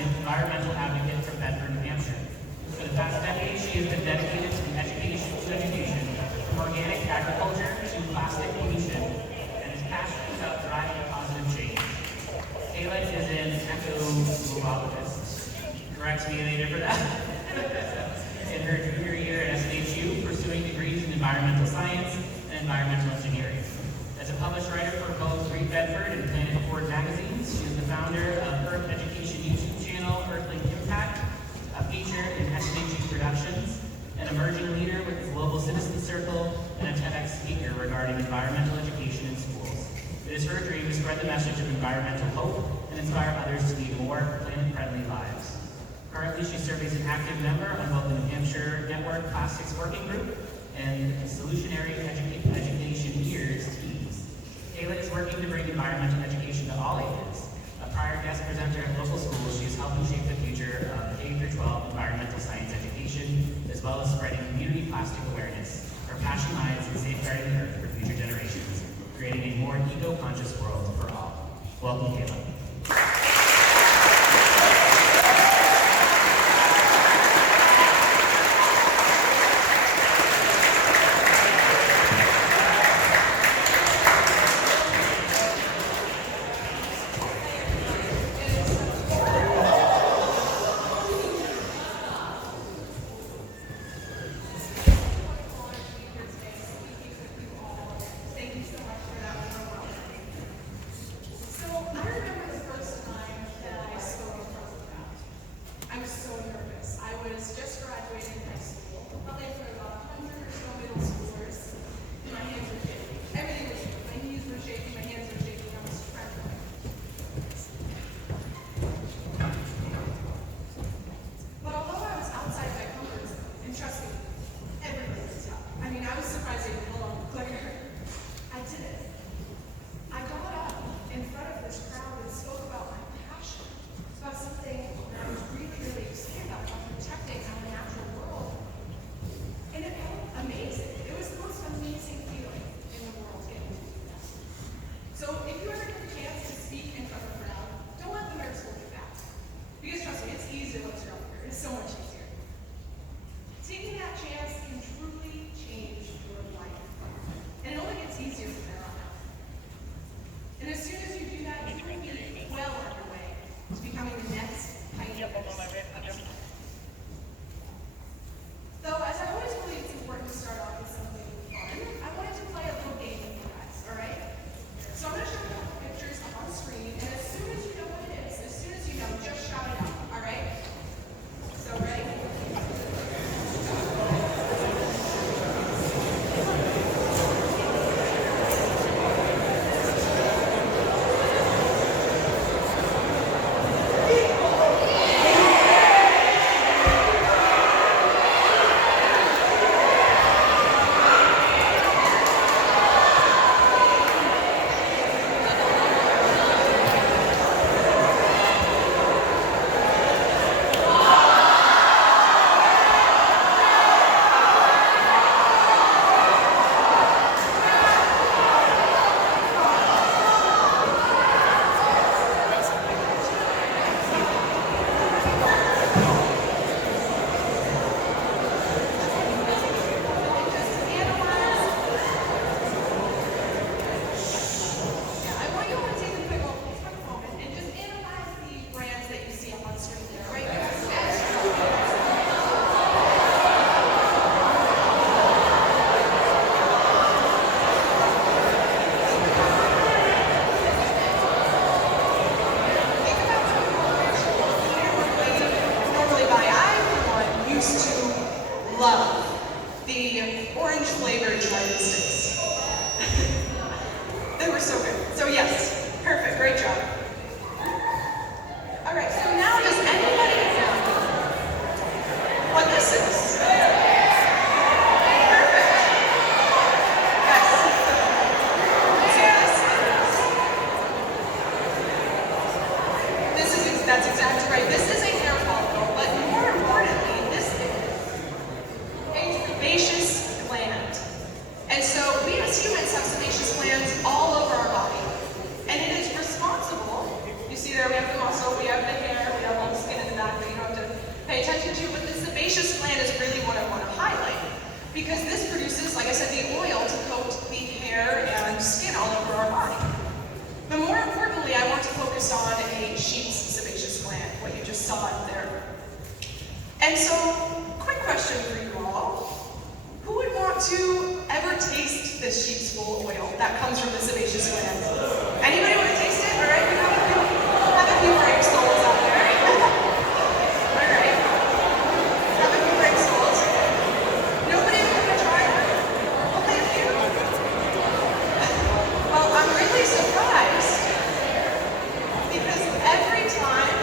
passionate environmental advocate from Bedford, New Hampshire. For the past decade, she has been dedicated to education, from organic agriculture to plastic pollution, and is passionate about driving positive change. Kayla is an eco-mobilist. Correct me later for that. In her junior year at SNHU, pursuing degrees in environmental science and environmental engineering. As a published writer for both Read Bedford and Planet Forward magazines, she is the founder of Earth Education YouTube channel, Earthlink Impact, a feature in SNHU Productions, an emerging leader with the Global Citizen Circle, and a TEDx speaker regarding environmental education in schools. It is her dream to spread the message of environmental hope and inspire others to lead more planet-friendly lives. Currently, she serves as an active member on both the New Hampshire Network Plastics Working Group and Solutionary Education Years teams. Kayla is working to bring environmental education to all ages. A prior guest presenter at local schools, she is helping shape the future of K-12 environmental science education, as well as spreading community plastic awareness. Her passion lies in safeguarding the earth for future generations, creating a more eco-conscious world for all. Welcome, Kayla. there, we have the muscle, we have the hair, we have all the skin because this produces, like I said, the oil to coat the hair and skin all over our body. But more importantly, I want to focus on a sheep's sebaceous gland, what you just saw up there. And so, quick question for you all. Who would want to ever taste this sheep's wool oil that comes from the sebaceous gland? Anybody want to taste it? All right, we have a few brave souls out there. All right. Have a few brave souls. Nobody want to try it? Only a few? Well, I'm really surprised because every time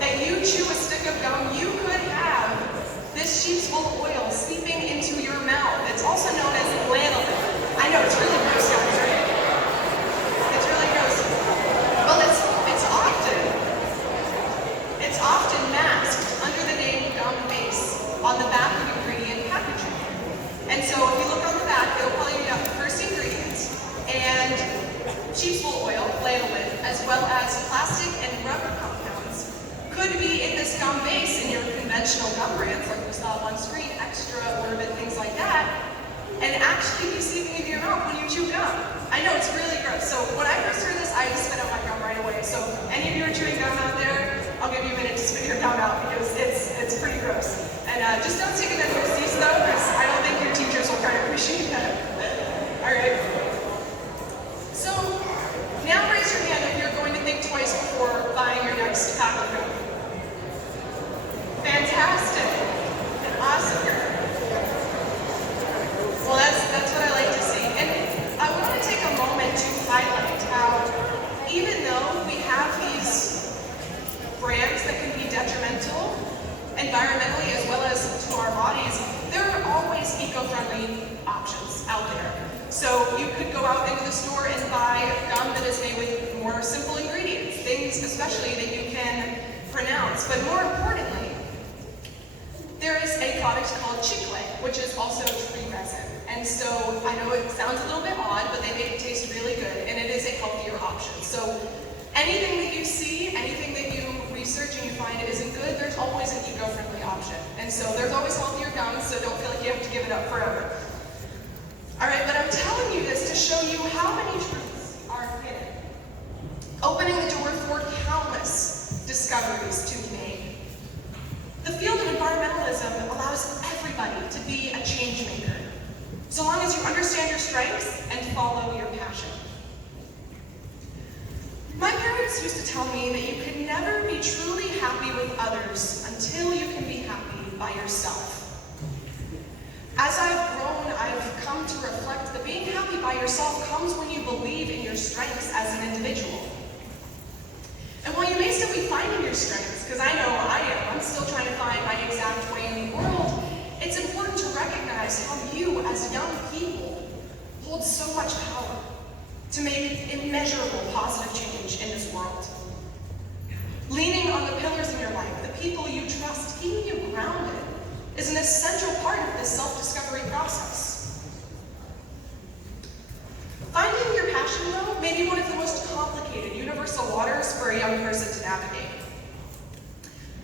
that you chew a stick of gum, you could have this sheep's wool oil seeping into your mouth. It's also known as lanolin. I know, it's really gross, guys, right? It's really gross. Well, it's often masked under the name gum base on the back of ingredient packaging. And so if you look on the back, it'll probably be the first ingredients and sheep's wool oil, lanolin, as well as plastic and rubber compounds could be in this gum base in your conventional gum brands like we saw on screen, Extra, Orbit, things like that, and actually be seeping into your mouth when you chew gum. I know, it's really gross. So when I first heard this, I just spit out my gum right away. So any of you are chewing gum out there, I'll give you a minute to spit your gum out because it's pretty gross. And just don't stick it in your teeth though, because I don't think your teachers will kind of appreciate that. All right. So now raise your hand if you're going to think twice before buying your next pack of gum. Fantastic. Awesome. Well, that's what I like to see. And I want to take a moment to highlight how even though we have these brands that can be detrimental environmentally as well as to our bodies, there are always eco-friendly options out there. So you could go out into the store and buy gum that is made with more simple ingredients, things especially that you can pronounce. But more importantly, there is a product called chicle, which is also tree resin. And so I know it sounds a little bit odd, but they make it taste really good, and it is a healthier option. So anything that you see, anything that you research and you find it isn't good, there's always an eco-friendly option. And so there's always healthier gums, so don't feel like you have to give it up forever. All right, but I'm telling you this to show you how many truths are hidden, opening the door for countless discoveries to be made. The field of environmentalism allows everybody to be a change maker, so long as you understand your strengths and follow your passion. My parents used to tell me that you can never be truly happy with others until you can be happy by yourself. As I've grown, I've come to reflect that being happy by yourself comes when you believe in your strengths as an individual. And while you may still be finding your strengths, because I know I am, I'm still trying to find my exact way in the world, it's important to recognize how you, as young people, hold so much power to make immeasurable positive change in this world. Leaning on the pillars in your life, the people you trust, keeping you grounded, is an essential part of this self-discovery process. Finding your passion, though, may be one of the most complicated universal waters for a young person to navigate.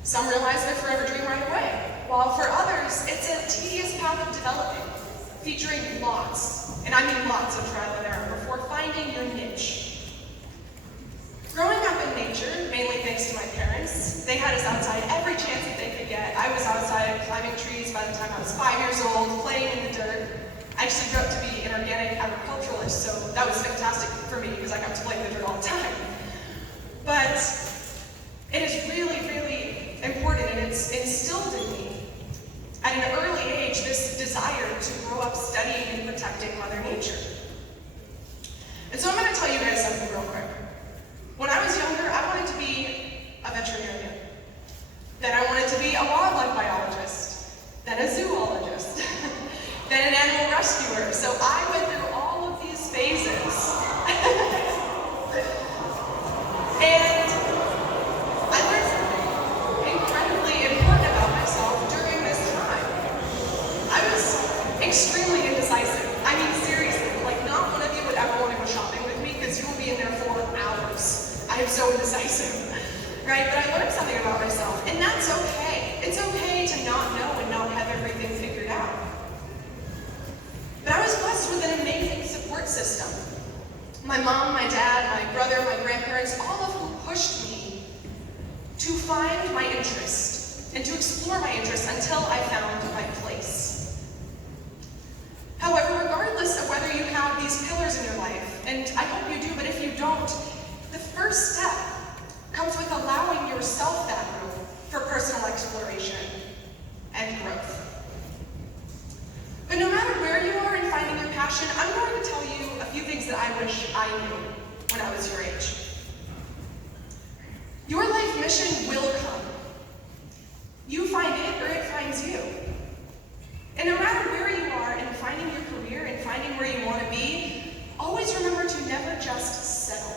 Some realize their forever dream right away, while for others, it's a tedious path of developing, featuring lots, and I mean lots of trial and error before finding your niche. Growing up in nature, mainly thanks to my parents, they had us outside every chance that they could get. I was outside climbing trees by the time I was 5 years old, playing in the dirt. I actually grew up to be an organic agriculturalist, so that was fantastic for me because I got to play in the dirt all the time. But it is really, really important, and it's instilled in me at an early age this desire to grow up studying and protecting Mother Nature. And so I'm going to tell you guys something real quick. When I was younger, I wanted to be a veterinarian. Then I wanted to be a wildlife biologist, then a zoologist, then an animal rescuer. So I went through all of these phases. And I learned something incredibly important about myself during this time. I was extremely indecisive. I mean, seriously, like not one of you would ever want to go shopping with me because you will be in there for hours. I am so indecisive, right? But I learned something about myself, and that's okay. It's okay to not know and not have everything figured out. with an amazing support system. My mom, my dad, my brother, my grandparents, all of whom pushed me to find my interest and to explore my interest until I found my place. However, regardless of whether you have these pillars in your life, and I hope you do, but if you don't, the first step comes with allowing yourself that room for personal exploration and growth. But no matter where you are in finding your passion, I'm going to tell you a few things that I wish I knew when I was your age. Your life mission will come. You find it or it finds you. And no matter where you are in finding your career and finding where you want to be, always remember to never just settle.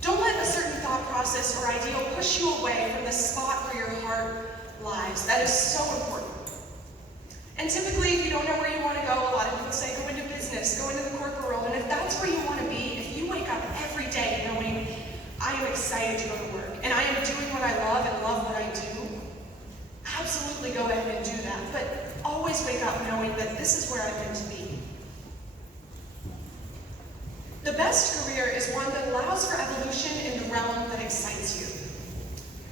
Don't let a certain thought process or ideal push you away from the spot where your heart lies. That is so important. And typically, if you don't know where you want to go, a lot of people say go into business, go into the corporate world, and if that's where you want to be, if you wake up every day knowing, I am excited to go to work, and I am doing what I love and love what I do, absolutely go ahead and do that. But always wake up knowing that this is where I'm meant to be. The best career is one that allows for evolution in the realm that excites you.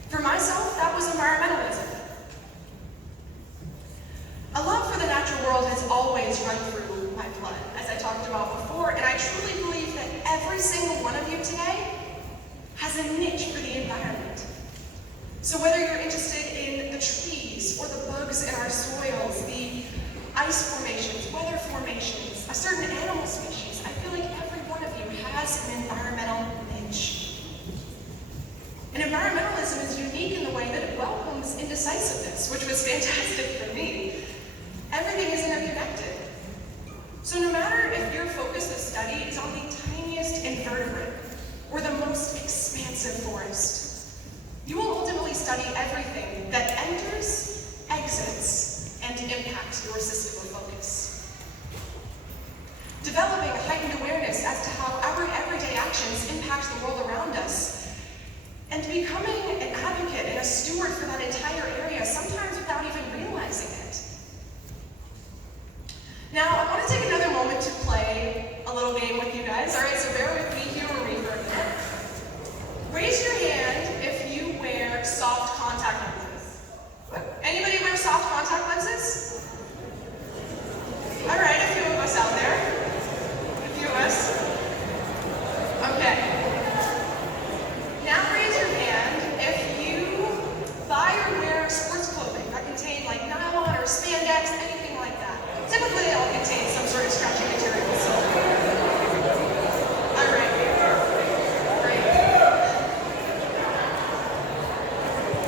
For myself, that was environmentalism. A love for the natural world has always run through my blood, as I talked about before, and I truly believe that every single one of you today has a niche for the environment. So whether you're interested in the trees or the bugs in our soils, the ice formations, weather formations, a certain animal species, I feel like every one of you has an environmental niche. And environmentalism is unique in the way that it welcomes indecisiveness, which was fantastic for me. Everything is interconnected. So no matter if your focus of study is on the tiniest invertebrate or the most expansive forest, you will ultimately study everything that enters, exits, and impacts your system of focus. Developing a heightened awareness as to how our everyday actions impact the world around us, and becoming an advocate and a steward for that entire area, sometimes without even realizing it. Now, I want to take another moment to play a little game with you guys. All right, so bear with me, humor me for a minute. Raise your hand if you wear soft contact lenses. Anybody wear soft contact lenses? All right, a few of us out there. A few of us. Okay. Now raise your hand if you buy or wear sports clothing that contain like nylon or spandex, anything like that. Typically, they all contain some sort of stretchy material. So. All right. Great.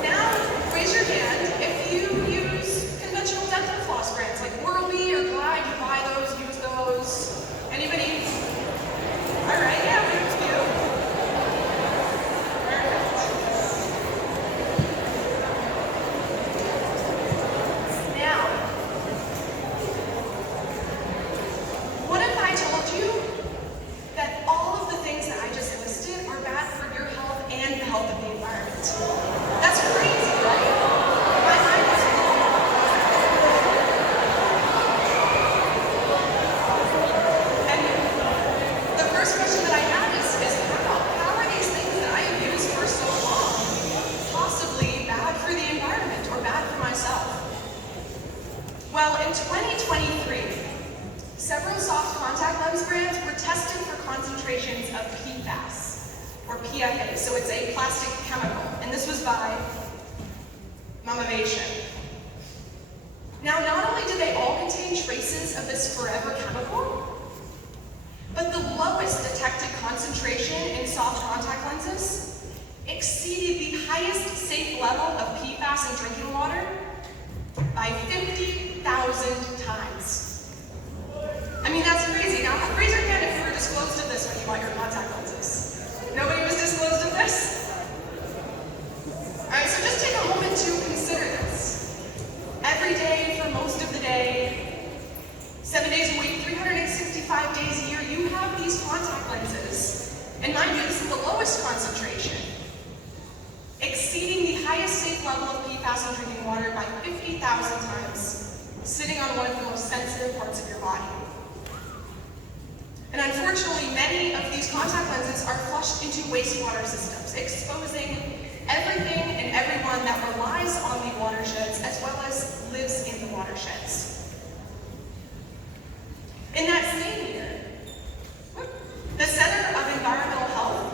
Now, raise your hand if you use conventional dental floss brands like Oral-B or Glide. You buy those, use those. Anybody? All right. Yeah, we have a few. Well, in 2023, several soft contact lens brands were tested for concentrations of PFAS, or PFA, so it's a plastic chemical, and this was by Mamavation. Now, not only did they all contain traces of this forever chemical, but the lowest detected concentration in soft contact lenses exceeded the highest safe level of PFAS in drinking water by 50,000 times. I mean, that's crazy. Now, raise your hand if you were disclosed of this when you bought your contact lenses. Nobody was disclosed of this? All right, so just take a moment to consider this. Every day, for most of the day, 7 days a week, 365 days a year, you have these contact lenses. And mind you, this is the lowest concentration, exceeding the highest safe level of PFAS in drinking water by 50,000 times, sitting on one of the most sensitive parts of your body. And unfortunately, many of these contact lenses are flushed into wastewater systems, exposing everything and everyone that relies on the watersheds as well as lives in the watersheds. In that same year, the Center of Environmental Health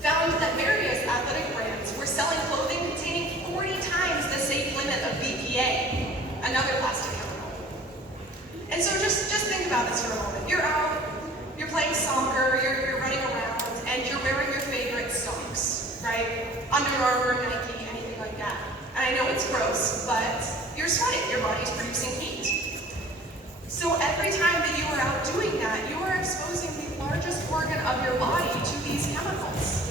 found that various athletic brands were selling clothing containing 40 times the safe limit of BPA, another plastic chemical. And so just think about this for a moment. You're out, you're playing soccer, you're running around, and you're wearing your favorite socks, right? Under Armour, Nike, anything like that. And I know it's gross, but you're sweating, your body's producing heat. So every time that you are out doing that, you are exposing the largest organ of your body to these chemicals,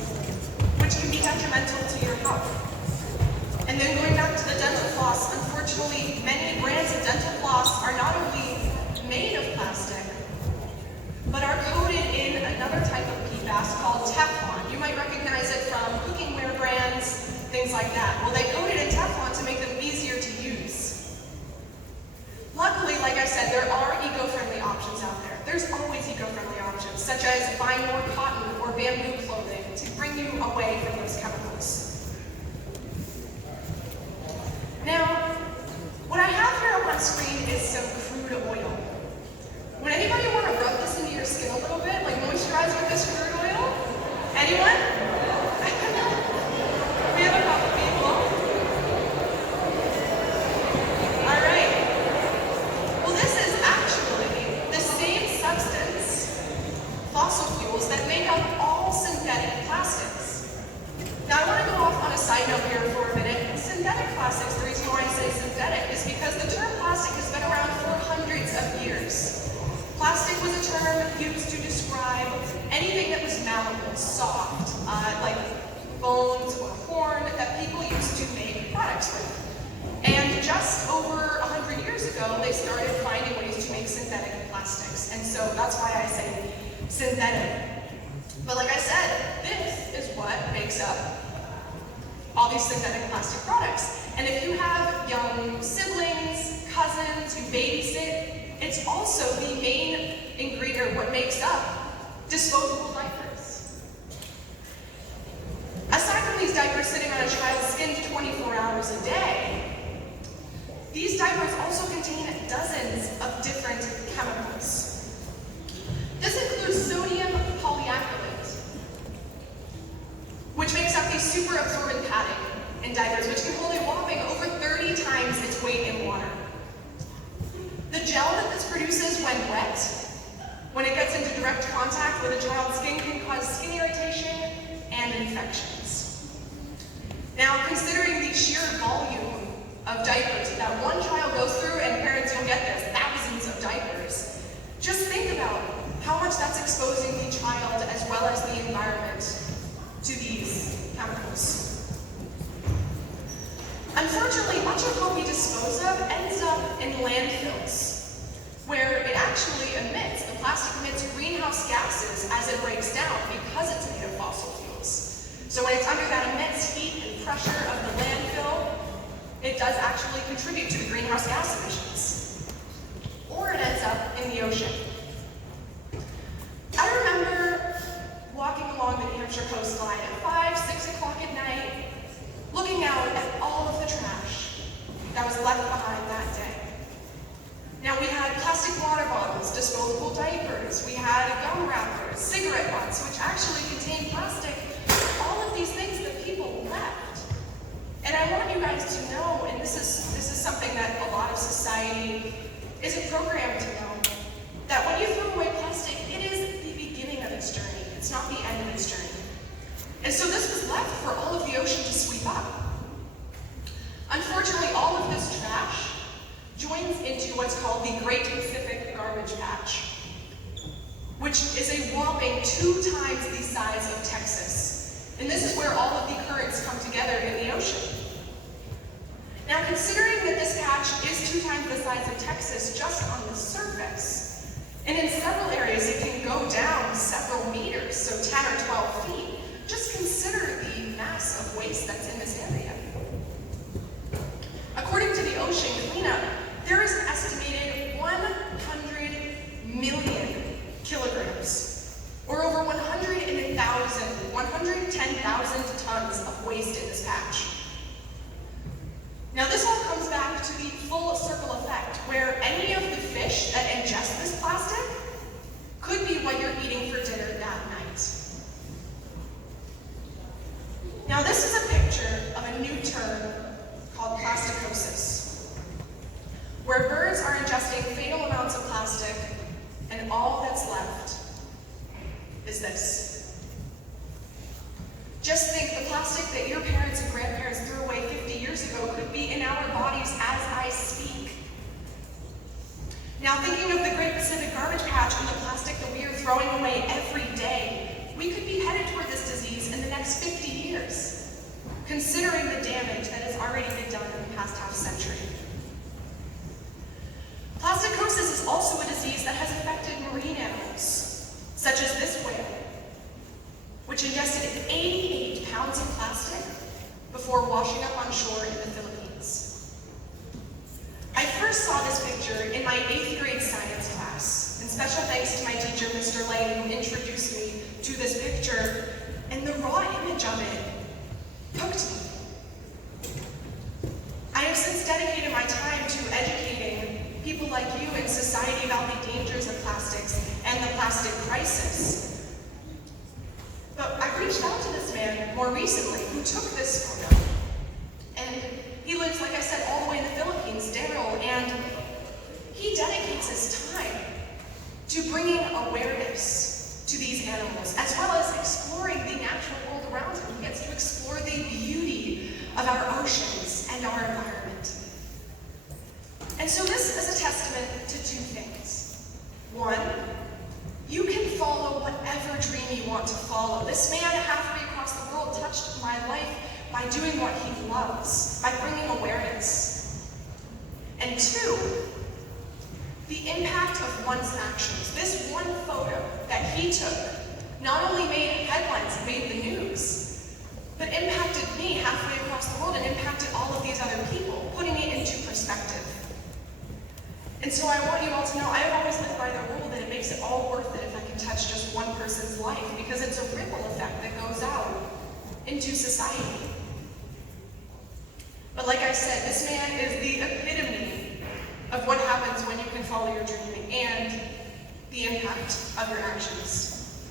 which can be detrimental to your health. And then going back to the dental floss, unfortunately, many brands of dental floss are not only made of plastic, but are coated in another type of PFAS called Teflon. You might recognize it from cookware brands, things like that. Well, they coat it in Teflon to make them easier to use. Luckily, like I said, there are eco-friendly options out there. There's always eco-friendly options, such as buying more cotton or bamboo clothing to bring you away from those chemicals. Now, what I have here on screen is some crude oil. Would anybody want to rub this into your skin a little bit, like moisturize with this crude oil? Anyone? We have a couple people. All right. Well, this is actually the same substance, fossil fuels, that make up all synthetic plastics. Now, I want to go off on a side note here for a minute. Synthetic plastics, the reason why I say synthetic is because the term plastic has been around for hundreds of years. Plastic was a term used to describe anything that was malleable, soft, like bones or horn, that people used to make products with. And just over 100 years ago, they started finding ways to make synthetic plastics. And so that's why I say synthetic. But like I said, this is what makes up all these synthetic plastic products. And if you have young siblings, cousins, you babysit, it's also the main ingredient, what makes up disposable diapers. Aside from these diapers sitting on a child's skin 24 hours a day, these diapers also contain dozens of different chemicals. This includes sodium polyacrylate, which makes up the super absorbent padding in diapers, which can hold a whopping over 30 times its weight in water. The gel that this produces when wet, when it gets into direct contact with a child's skin, can cause skin irritation and infections. Now, considering the sheer volume of diapers that one child goes through, and parents, you'll get this, thousands of diapers, just think about how much that's exposing the child as well as the environment to these chemicals. Unfortunately, much of what we dispose of ends up in landfills, where it actually emits, the plastic emits greenhouse gases as it breaks down because it's made of fossil fuels. So when it's under that immense heat and pressure of the landfill, it does actually contribute to the greenhouse gas emissions. Or it ends up in the ocean. I remember walking along the New Hampshire coastline at 5, 6 o'clock at night, looking out at all of the trash that was left behind that day. Now, we had plastic water bottles, disposable diapers, we had gum wrappers, cigarette butts, which actually contained plastic, all of these things that people left. And I want you guys to know, and this is something that a lot of society isn't programmed to know, that when you throw away plastic, it is the beginning of its journey. It's not the end of its journey. And so this was left for all of the ocean to sweep up. Unfortunately, all of this trash joins into what's called the Great Pacific Garbage Patch, which is a whopping 2 times the size of Texas. And this is where all of the currents come together in the ocean. Now, considering that this patch is 2 times the size of Texas just on the surface, and in several areas it can go down several meters, so 10 or 12 feet, just consider the mass of waste that's in this area. According to the Ocean Cleanup, there is an estimated 100 million kilograms patch. Now this all comes back to the full circle effect, where any of the fish that ingest this plastic could be what you're eating for dinner that night. Now this is a picture of a new term called plasticosis, where birds are ingesting fatal amounts of plastic and all that's left is this. Just think, the plastic that your parents and grandparents threw away 50 years ago could be in our bodies as I speak. Now thinking of the Great Pacific Garbage Patch and the plastic that we are throwing away every day, we could be headed toward this disease in the next 50 years, considering the damage that has already been done in the past half century. Plasticosis is also a disease that has affected marine animals, such as this whale, which ingested 88 pounds of plastic before washing up on shore in the Philippines. I first saw this picture in my 8th grade science class, and special thanks to my teacher, Mr. Lane, who introduced me to this picture, and the raw image of it hooked me. I have since dedicated my time to educating people like you in society about the dangers of plastics and the plastic crisis. But I reached out to this man more recently who took this photo. And he lives, like I said, all the way in the Philippines, Daryl, and he dedicates his time to bringing awareness to these animals, as well as exploring the natural world around him. He gets to explore the beauty of our oceans and our environment. And so this is a testament to two things. One, you can follow whatever dream you want to follow. This man halfway across the world touched my life by doing what he loves, by bringing awareness. And two, the impact of one's actions. This one photo that he took not only made headlines and made the news, but impacted me halfway across the world and impacted all of these other people, putting it into perspective. And so I want you all to know, I have always lived by the rule that it makes it all worth it if I can touch just one person's life, because it's a ripple effect that goes out into society. But like I said, this man is the epitome of what happens when you can follow your dream and the impact of your actions.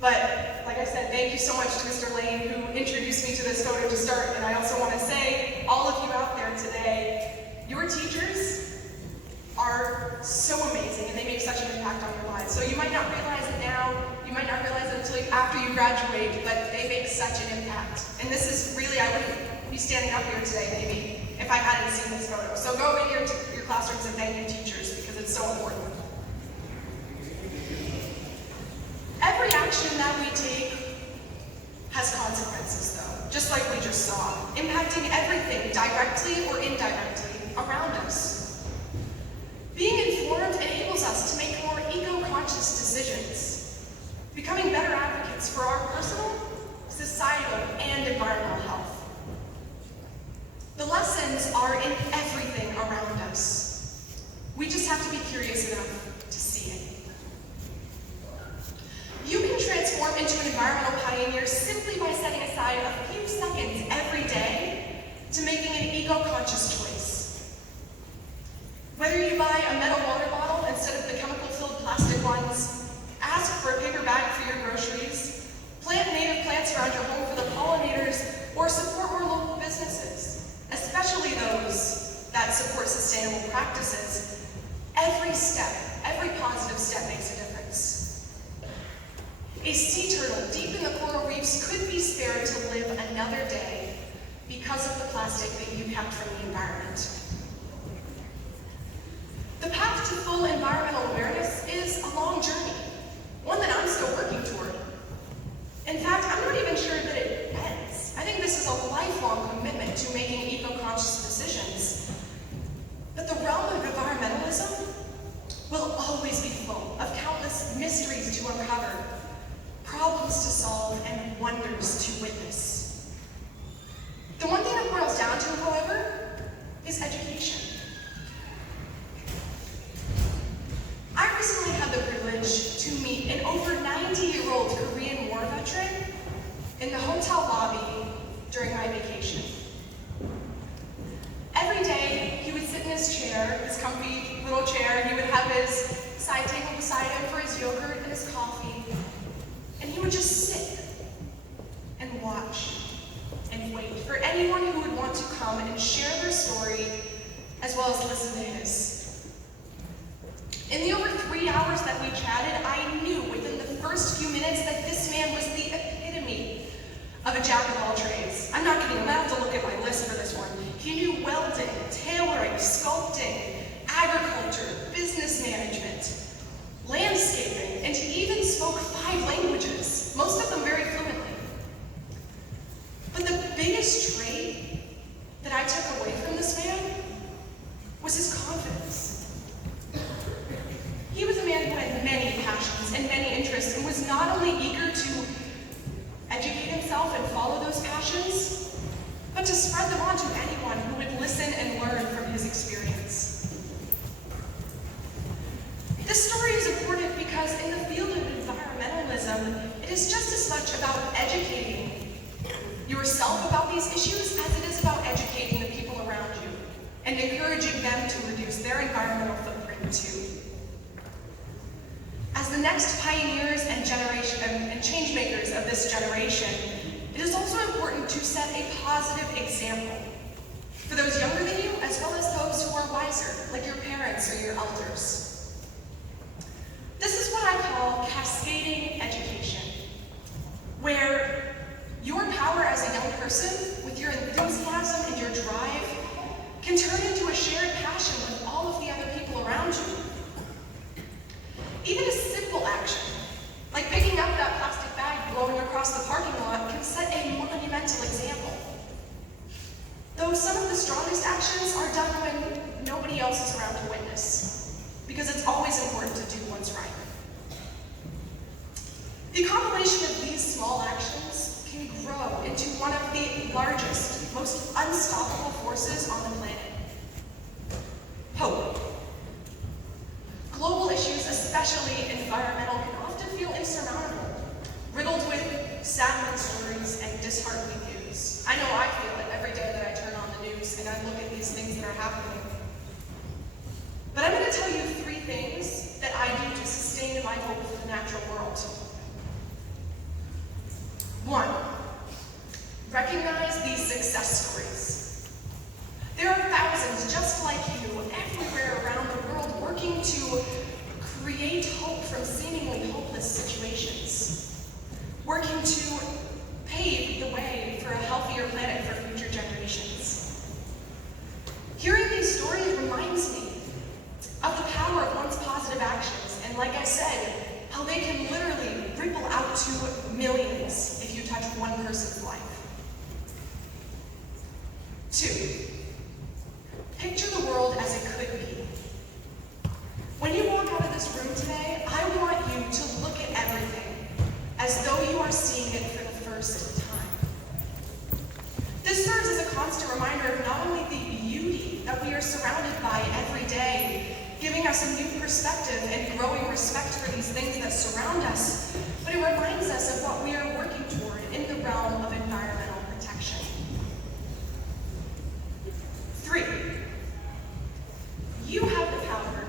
But like I said, thank you so much to Mr. Lane, who introduced me to this photo to start. And I also want to say, all of you out there today, your teachers are so amazing, and they make such an impact on your lives. So you might not realize it now, you might not realize it until after you graduate, but they make such an impact. And this is really, I wouldn't be standing up here today, maybe, if I hadn't seen this photo. So go in your classrooms and thank your teachers, because it's so important. Every action that we take has consequences, though, just like we just saw, impacting everything, directly or indirectly, around us. Being informed enables us to make more eco-conscious decisions, becoming better advocates for our personal, societal, and environmental health. The lessons are in everything around us. We just have to be curious enough to see it. You can transform into an environmental pioneer simply by setting aside a few seconds every day to making an eco-conscious choice. Whether you buy a metal water bottle instead of the chemical-filled plastic ones, ask for a paper bag for your groceries, plant native plants around your home for the pollinators, or support more local businesses, especially those that support sustainable practices, every step, every positive step makes a difference. A sea turtle deep in the coral reefs could be spared to live another day because of the plastic that you kept from the environment. The path to full environmental awareness is a long journey, one that I'm still working toward. In fact, I'm not even sure that it ends. I think this is a lifelong commitment to making eco-conscious decisions. But the realm of environmentalism will always be full of countless mysteries to uncover, problems to solve, and wonders to witness. The one thing it boils down to, however, is education. I recently had the privilege to meet an over 90-year-old Korean War veteran in the hotel lobby during my vacation. Every day, he would sit in his chair, his comfy little chair, and he would have his side table beside him for his yogurt and his coffee, and he would just sit and watch and wait for anyone who would want to come and share their story as well as listen to his. In the over 3 hours that we chatted, I knew within the first few minutes that this man was the epitome of a jack of all trades. I'm not kidding, I'm gonna have to look at my list for this one. He knew welding, tailoring, sculpting, agriculture, business management, landscaping, and he even spoke 5 languages, most of them very fluently. But the biggest trait that I took away from this man was his confidence. He was a man who had many passions and many interests and was not only eager to educate himself and follow those passions, but to spread them on to anyone who would listen and learn from his experience. This story is important because in the field of environmentalism, it is just as much about educating yourself about these issues as it is about educating the people around you and encouraging them to reduce their environmental footprint too. As the next pioneers and change makers of this generation, it is also important to set a positive example for those younger than you as well as those who are wiser, like your parents or your elders. This is what I call cascading education, where your power as a young person, with your enthusiasm and your drive, can turn into a shared passion with all of the other people around you. Even a simple action, like picking up that plastic bag blowing across the parking lot, can set a monumental example. Though some of the strongest actions are done when nobody else is around to witness, because it's always important to do what's right. The compilation of these small actions can grow into one of the largest, most unstoppable forces on the planet. Hope. Global issues, especially environmental, can often feel insurmountable, riddled with saddening stories and disheartening news. I know I feel it every day that I turn on the news and I look at these things that are happening. But I'm going to tell you 3 things that I do to sustain my hope for the natural world. 1, recognize these success stories. There are thousands just like you everywhere around the world working to create hope from seemingly hopeless situations, working to pave the way for a healthier planet for future generations. Hearing these stories reminds me of the power of one's positive actions, and like I said, how they can literally ripple out to millions if you touch one person's life. 2, picture the world as it could be. When you walk out of this room today, I want you to look at everything as though you are seeing it for the first time. This serves as a constant reminder of not only the beauty that we are surrounded by every day, giving us a new perspective and growing respect for these things that surround us, but it reminds us of what we are working toward in the realm of environmental protection. 3, you have the power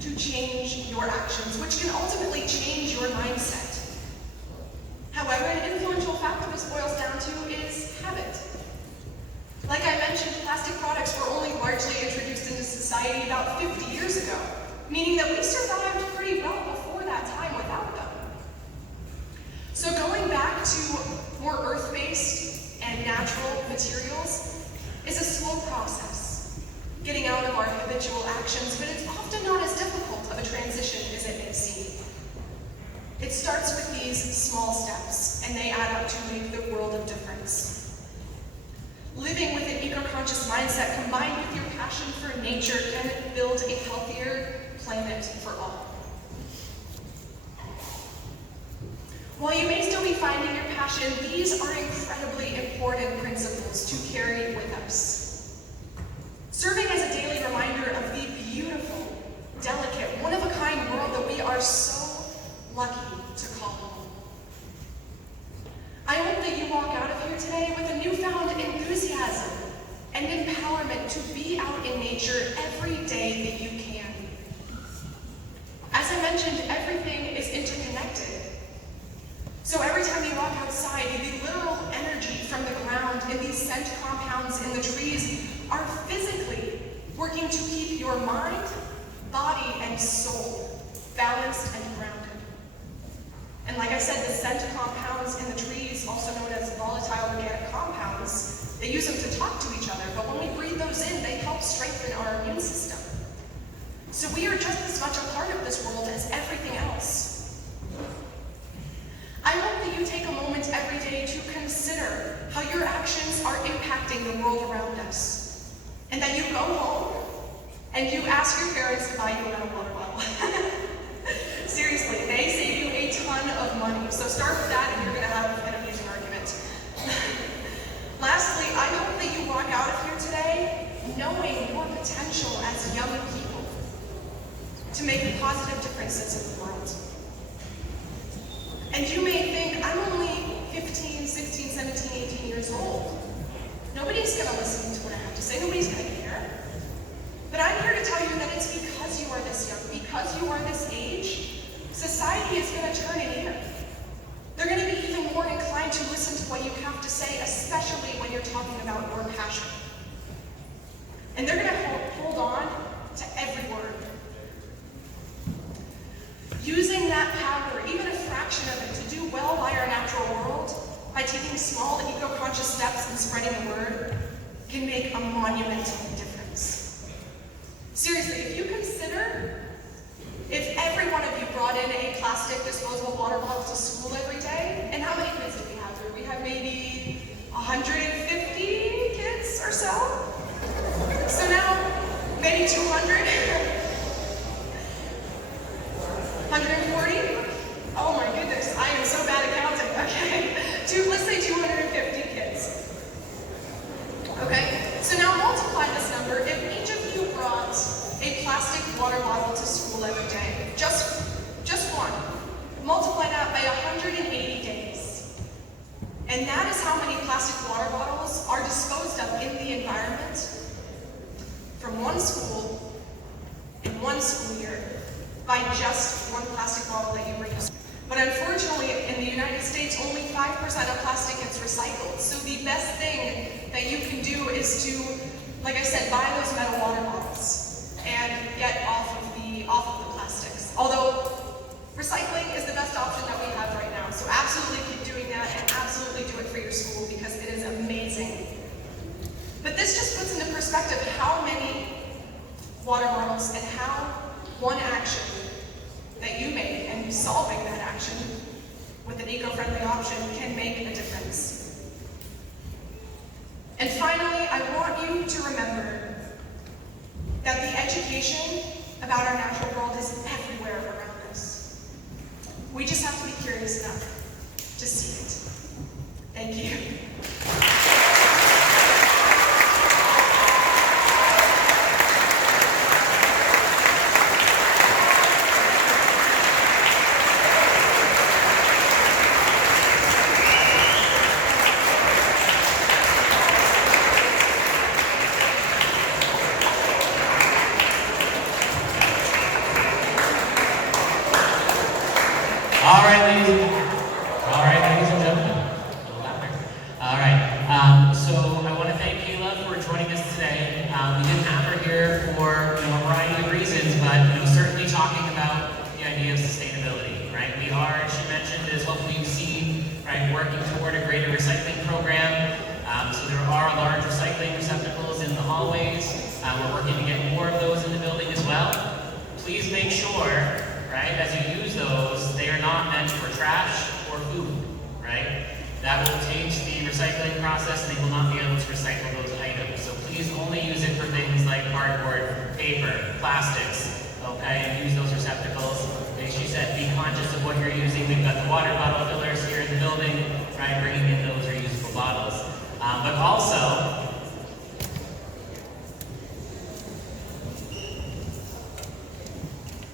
to change your actions, which can ultimately change your mindset. However, an influential factor this boils down to is habit. Like I mentioned, plastic products were only largely introduced into society about 50 years ago, meaning that we survived pretty well before that time without them. So going back to more earth-based and natural materials is a slow process, getting out of our habitual actions, but it's often not as difficult of a transition as it may seem. It starts with these small steps, and they add up to make the world of difference. Living with an eco-conscious mindset combined with your passion for nature can build a healthier planet for all. While you may still be finding your passion, these are incredibly important principles to carry with us. Serving as a daily reminder of the beautiful, delicate, one-of-a-kind world that we are so lucky to call home. I hope that you walk out of here today today with a newfound enthusiasm and empowerment to be out in nature every day that you can. As I mentioned, everything is interconnected. So every time you walk outside, the literal energy from the ground and these scent compounds in the trees are physically working to keep your mind, body, and soul balanced and grounded. And like I said, the scent compounds in the trees, also known as volatile organic compounds, they use them to talk to each other, but when we breathe those in, they help strengthen our immune system. So we are just as much a part of this world as everything else. I hope that you take a moment every day to consider how your actions are impacting the world around us. And that you go home and you ask your parents to buy you another water bottle. Seriously, they save you a ton of money. So start with that if you're going to have an amusing argument. Lastly, I hope that you walk out of here today knowing your potential as young people to make positive differences in the world. And you may think, I'm only 15, 16, 17, 18 years old. Nobody's going to listen to what I have to say. Nobody's going to care. But I'm here to tell you that it's because you are this young, because you are this age, society is going to turn an ear. They're going to be even more inclined to listen to what you have to say, especially when you're talking about your passion. And they're going to hold on to every word. Using that power, even a fraction of it, to do well by our natural world, by taking small eco-conscious steps and spreading the word, can make a monumental difference. Seriously, if you consider if every one of you brought in a plastic disposable water bottle to school every day, and how many kids did we have here? We had maybe 150 kids or so. So now, maybe 200. 140? Oh my goodness, I am so bad at counting. Okay, let's say 250 kids. Okay, so now multiply this number. If each of you brought a plastic water bottle to school every day, just one, multiply that by 180 days. And that is how many plastic water bottles are disposed of in the environment from one school in one school year by just one plastic bottle that you bring to school. But unfortunately, in the United States, only 5% of plastic gets recycled. So the best thing that you can do is to, like I said, buy those metal water bottles and get off of the plastics. Although recycling is the best option that we have right now. So absolutely keep doing that and absolutely do it for your school because it is amazing. But this just puts into perspective how many water bottles and how one action that you make and solving that action with an eco-friendly option can make a difference. And finally, I want you to remember that the education about our natural world is everywhere around us. We just have to be curious enough to see it. Thank you. All right, ladies and gentlemen. A little louder. All right. So I want to thank Kayla for joining us today. We didn't have her here for a variety of reasons, but certainly talking about the idea of sustainability, right? We are, as she mentioned, as hopefully you've seen, right, working toward a greater recycling program. So there are large recycling receptacles in the hallways. We're working to get more of those in the building as well. Please make sure, right, as you use those, they are not meant for trash or food, right? That will taint the recycling process and they will not be able to recycle those items. So please only use it for things like cardboard, paper, plastics, okay? And use those receptacles. As she said, be conscious of what you're using. We've got the water bottle fillers here in the building, right? Bringing in those reusable bottles.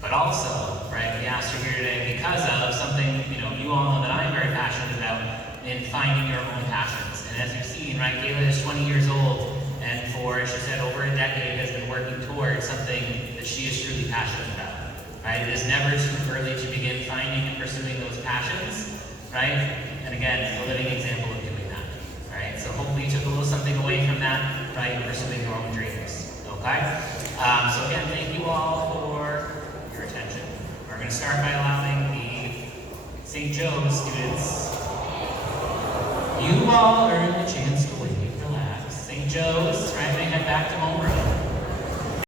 But also, right, we asked you here today because of something, you all know that I'm very passionate about in finding your own passions. And as you've seen, right, Gayla is 20 years old, and for, she said, over a decade has been working towards something that she is truly passionate about, right? It is never too early to begin finding and pursuing those passions, right? And again, a living example of doing that, right? So hopefully you took a little something away from that, right, pursuing your own dreams, okay? So again, thank you all for your attention. We're going to start by allowing the St. Joe's students. You all earned the chance to wait, relax. St. Joe's, right, may head back to